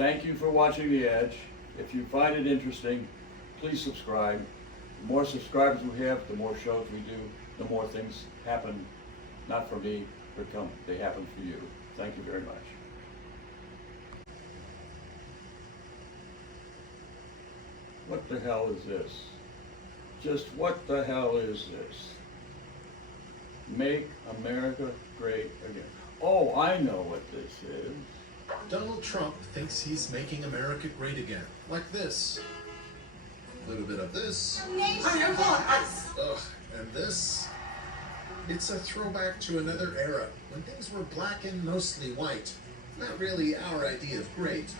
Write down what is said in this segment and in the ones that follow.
Thank you for watching The Edge. If you find it interesting, please subscribe. The more subscribers we have, the more shows we do, the more things happen, not for me, but they happen for you. Thank you very much. What the hell is this? Just what the hell is this? Make America Great Again. Oh, I know what this is. Donald Trump thinks he's making America great again. Like this. A little bit of this. Ugh, and this. It's a throwback to another era, when things were black and mostly white. Not really our idea of great.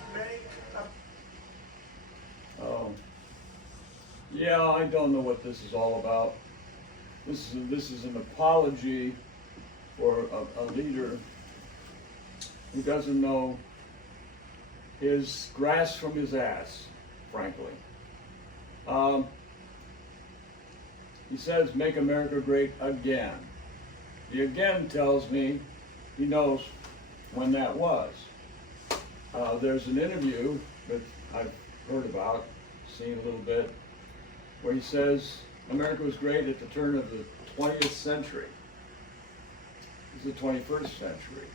Oh. Yeah, I don't know what this is all about. This is an apology for a leader who doesn't know his grass from his ass, frankly. He says, make America great again. The again tells me he knows when that was. There's an interview that I've heard about, seen a little bit, where he says America was great at the turn of the 20th century. It's the 21st century.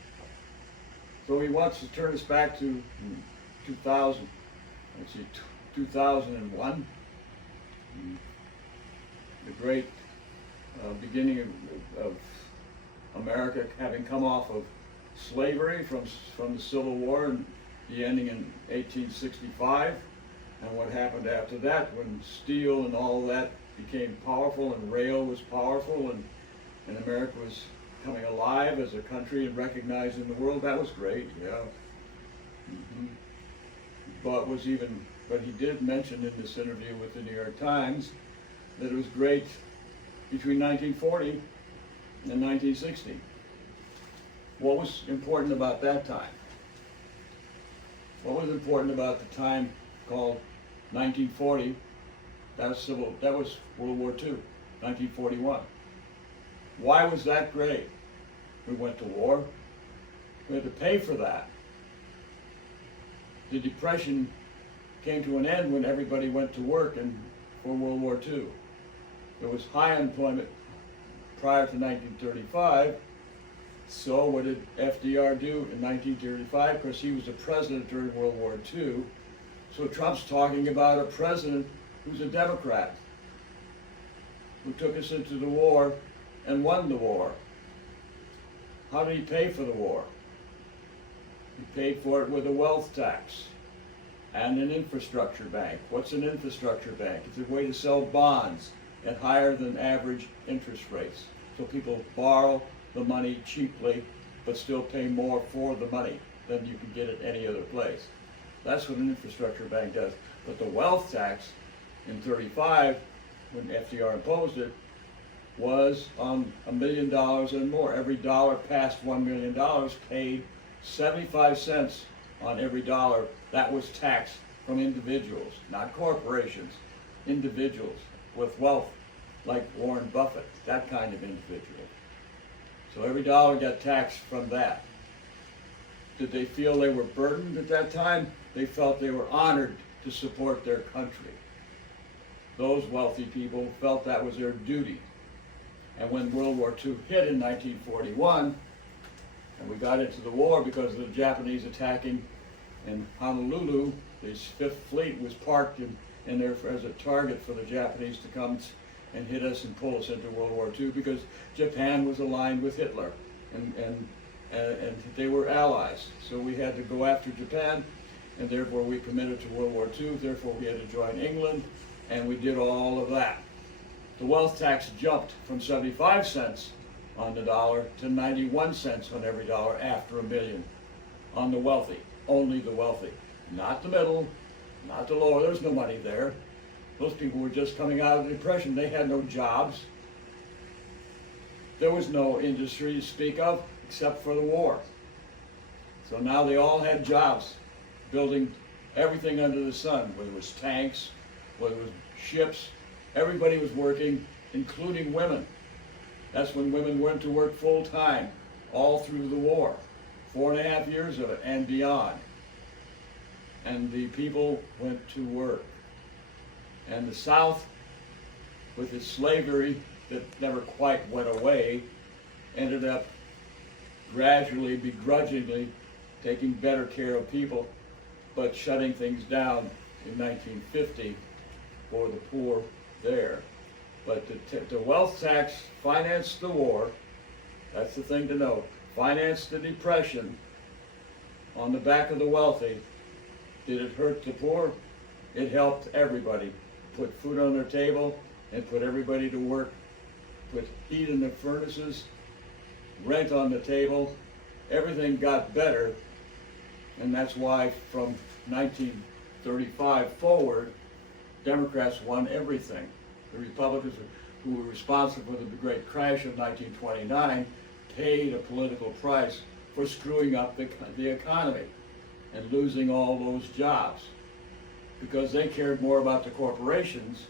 So he wants to turn us back to 2000, let's see, 2001, the great beginning of America having come off of slavery from the Civil War and the ending in 1865, and what happened after that when steel and all that became powerful and rail was powerful and America was coming alive as a country and recognized in the world. That was great, yeah. But he did mention in this interview with the New York Times that it was great between 1940 and 1960. What was important about that time? What was important about the time called 1940? That was World War II, 1941. Why was that great? We went to war. We had to pay for that. The Depression came to an end when everybody went to work for World War II. There was high unemployment prior to 1935. So what did FDR do in 1935? Because he was the president during World War II. So Trump's talking about a president who's a Democrat, who took us into the war and won the war. How did he pay for the war? He paid for it with a wealth tax and an infrastructure bank. What's an infrastructure bank? It's a way to sell bonds at higher than average interest rates. So people borrow the money cheaply, but still pay more for the money than you can get at any other place. That's what an infrastructure bank does. But the wealth tax in 35, when FDR imposed it, was on $1 million and more. Every dollar past $1 million paid 75 cents on every dollar that was taxed from individuals, not corporations, individuals with wealth, like Warren Buffett, that kind of individual. So every dollar got taxed from that. Did they feel they were burdened at that time? They felt they were honored to support their country. Those wealthy people felt that was their duty. And when World War II hit in 1941, and we got into the war because of the Japanese attacking in Honolulu, the Fifth Fleet was parked in there as a target for the Japanese to come and hit us and pull us into World War II, because Japan was aligned with Hitler and they were allies. So we had to go after Japan, and therefore we committed to World War II, therefore we had to join England, and we did all of that. The wealth tax jumped from 75 cents on the dollar to 91 cents on every dollar after $1 million on the wealthy, only the wealthy, not the middle, not the lower. There's no money there. Those people were just coming out of the Depression. They had no jobs. There was no industry to speak of except for the war. So now they all had jobs building everything under the sun, whether it was tanks, whether it was ships. Everybody was working, including women. That's when women went to work full time, all through the war, 4.5 years of it and beyond. and the people went to work. And the South, with its slavery that never quite went away, ended up gradually, begrudgingly taking better care of people, but shutting things down in 1950 for the poor there. But the wealth tax financed the war. That's the thing to know. Financed the Depression on the back of the wealthy. Did it hurt the poor? It helped everybody. Put food on their table and put everybody to work. Put heat in the furnaces, rent on the table. Everything got better. And that's why from 1935 forward, Democrats won everything. The Republicans, who were responsible for the great crash of 1929, paid a political price for screwing up the economy and losing all those jobs, because they cared more about the corporations,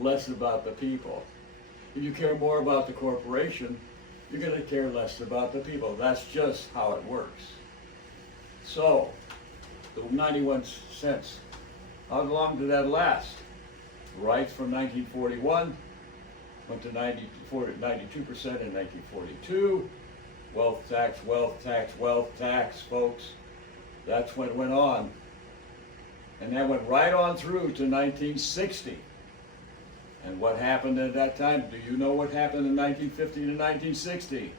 less about the people. If you care more about the corporation, you're going to care less about the people. That's just how it works. So, the 91 cents, how long did that last? Right from 1941, went to 92% in 1942. Wealth tax, wealth tax, wealth tax, folks. That's when it went on. And that went right on through to 1960. And what happened at that time? Do you know what happened in 1950 to 1960?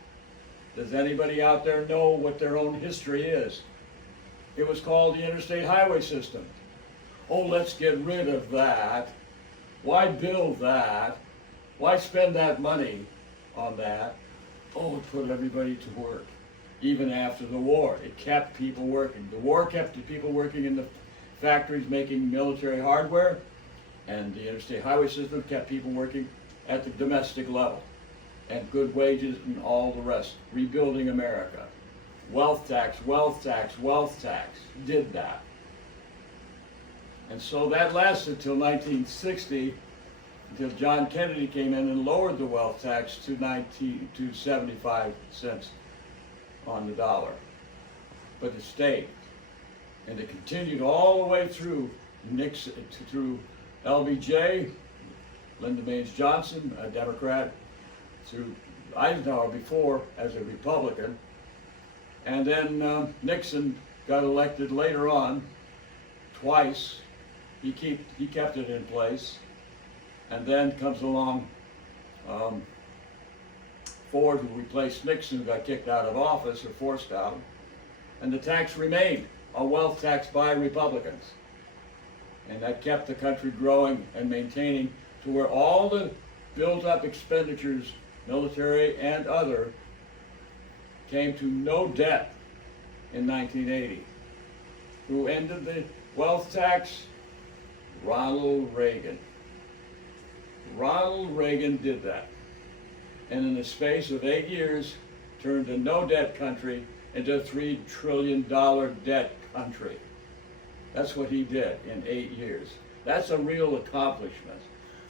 Does anybody out there know what their own history is? It was called the Interstate Highway System. Oh, let's get rid of that. Why build that? Why spend that money on that? Oh, it put everybody to work. Even after the war, it kept people working. The war kept the people working in the factories making military hardware, and the Interstate Highway System kept people working at the domestic level, and good wages and all the rest. Rebuilding America. Wealth tax, wealth tax, wealth tax. Did that. And so that lasted till 1960, until John Kennedy came in and lowered the wealth tax to 75 cents on the dollar. But it stayed. And it continued all the way through Nixon, through LBJ, Lyndon Baines Johnson, a Democrat, through Eisenhower before as a Republican. And then Nixon got elected later on, twice. He kept it in place. And then comes along Ford, who replaced Nixon, who got kicked out of office or forced out. And the tax remained a wealth tax by Republicans. And that kept the country growing and maintaining to where all the built-up expenditures, military and other, came to no debt in 1980. Who ended the wealth tax? Ronald Reagan. Ronald Reagan did that. And in the space of 8 years, turned a no-debt country into a $3 trillion debt country. That's what he did in 8 years. That's a real accomplishment.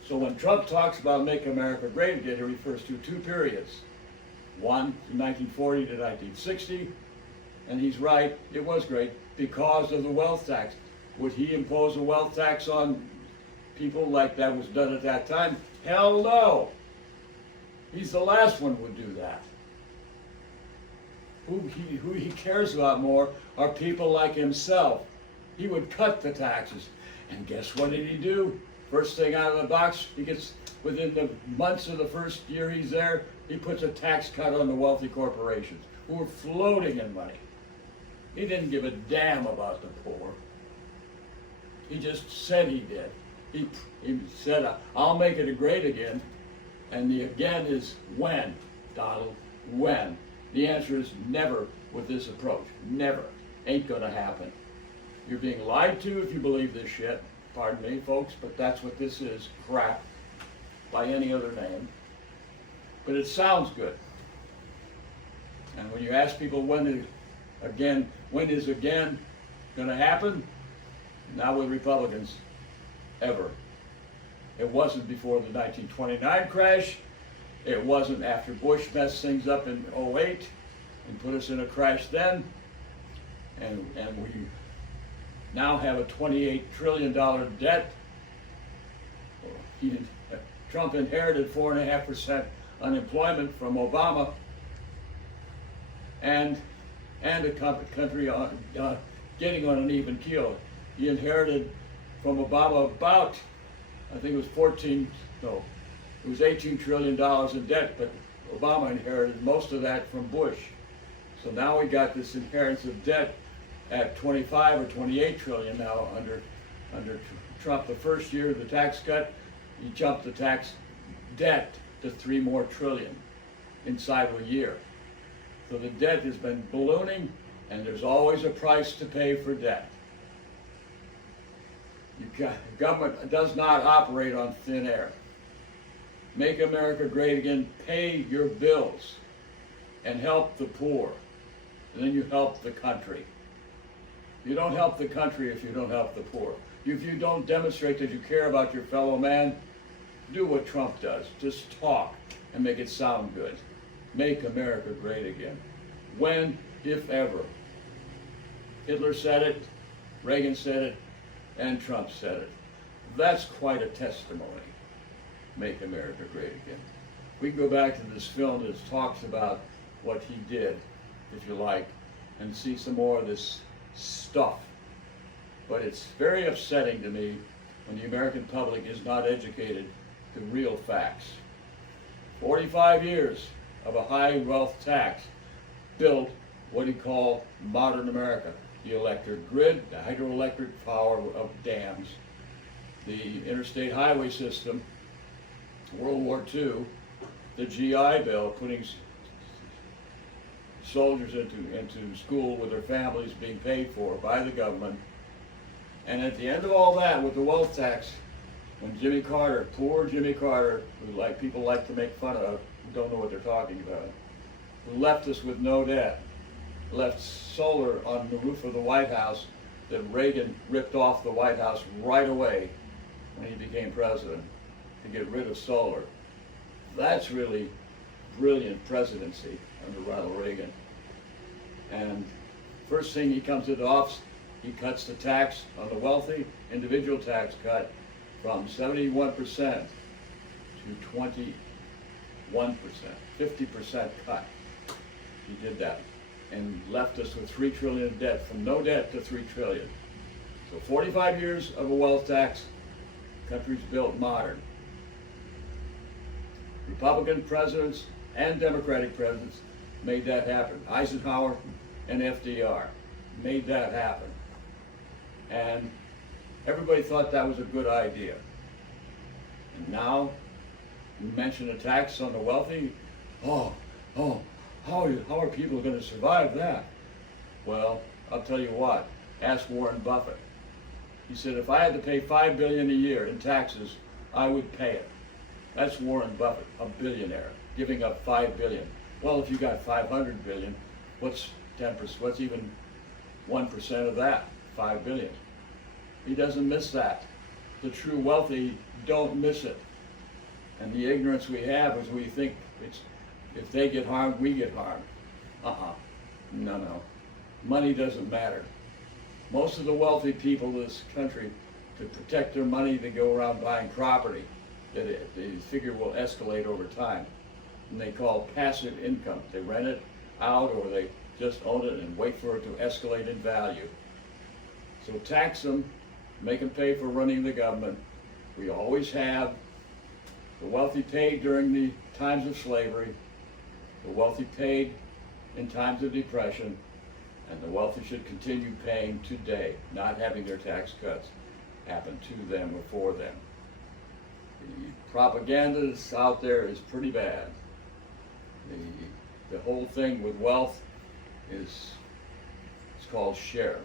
So when Trump talks about Make America Great Again, he refers to two periods. One, from 1940 to 1960, and he's right, it was great because of the wealth tax. Would he impose a wealth tax on people like that was done at that time? Hell no. He's the last one who would do that. Who he cares about more are people like himself. He would cut the taxes. And guess what did he do? First thing out of the box, he gets, within the months of the first year he's there, he puts a tax cut on the wealthy corporations who were floating in money. He didn't give a damn about the poor. He just said he did. He said, I'll make it great again. And the again is when, Donald, when? The answer is never with this approach. Never. Ain't gonna happen. You're being lied to if you believe this shit. Pardon me, folks, but that's what this is. Crap. By any other name. But it sounds good. And when you ask people when is again gonna happen? Not with Republicans. Ever. It wasn't before the 1929 crash. It wasn't after Bush messed things up in 2008 and put us in a crash then. And we now have a $28 trillion debt. Trump inherited 4.5% unemployment from Obama, and a country getting on an even keel. He inherited from Obama about, I think it was it was $18 trillion in debt, but Obama inherited most of that from Bush. So now we got this inheritance of debt at 25 or 28 trillion now under Trump. The first year of the tax cut, he jumped the tax debt to 3 more trillion inside of a year. So the debt has been ballooning, and there's always a price to pay for debt. Government does not operate on thin air. Make America great again, pay your bills, and help the poor. And then you help the country. You don't help the country if you don't help the poor. If you don't demonstrate that you care about your fellow man, do what Trump does. Just talk and make it sound good. Make America great again. When, if ever? Hitler said it, Reagan said it, and Trump said it. That's quite a testimony. Make America great again. We can go back to this film that talks about what he did, if you like, and see some more of this stuff. But it's very upsetting to me when the American public is not educated to real facts. 45 years of a high wealth tax built what he called modern America. The electric grid, the hydroelectric power of dams, the interstate highway system, World War II, the GI Bill, putting soldiers into school with their families being paid for by the government. And at the end of all that, with the wealth tax, when Jimmy Carter, poor Jimmy Carter, who people like to make fun of, who don't know what they're talking about, who left us with no debt, left solar on the roof of the White House that Reagan ripped off the White House right away when he became president to get rid of solar. That's really brilliant presidency under Ronald Reagan. And first thing he comes into office, he cuts the tax on the wealthy, individual tax cut, from 71% to 21%, 50% cut. He did that and left us with $3 trillion in debt, from no debt to $3 trillion. So 45 years of a wealth tax, country's built modern. Republican presidents and Democratic presidents made that happen. Eisenhower and FDR made that happen. And everybody thought that was a good idea. And now, you mention a tax on the wealthy, how are people going to survive that? Well, I'll tell you what, ask Warren Buffett. He said, if I had to pay $5 billion a year in taxes, I would pay it. That's Warren Buffett, a billionaire, giving up $5 billion. Well, if you got $500 billion, what's 10%? What's even 1% of that? $5 billion. He doesn't miss that. The true wealthy don't miss it. And the ignorance we have is we think if they get harmed, we get harmed. No. Money doesn't matter. Most of the wealthy people in this country, to protect their money, they go around buying property that they figure will escalate over time. And they call passive income. They rent it out or they just own it and wait for it to escalate in value. So tax them, make them pay for running the government. We always have. The wealthy paid during the times of slavery. The wealthy paid in times of depression. And the wealthy should continue paying today, not having their tax cuts happen to them or for them. The propaganda that's out there is pretty bad. The whole thing with wealth is, it's called share.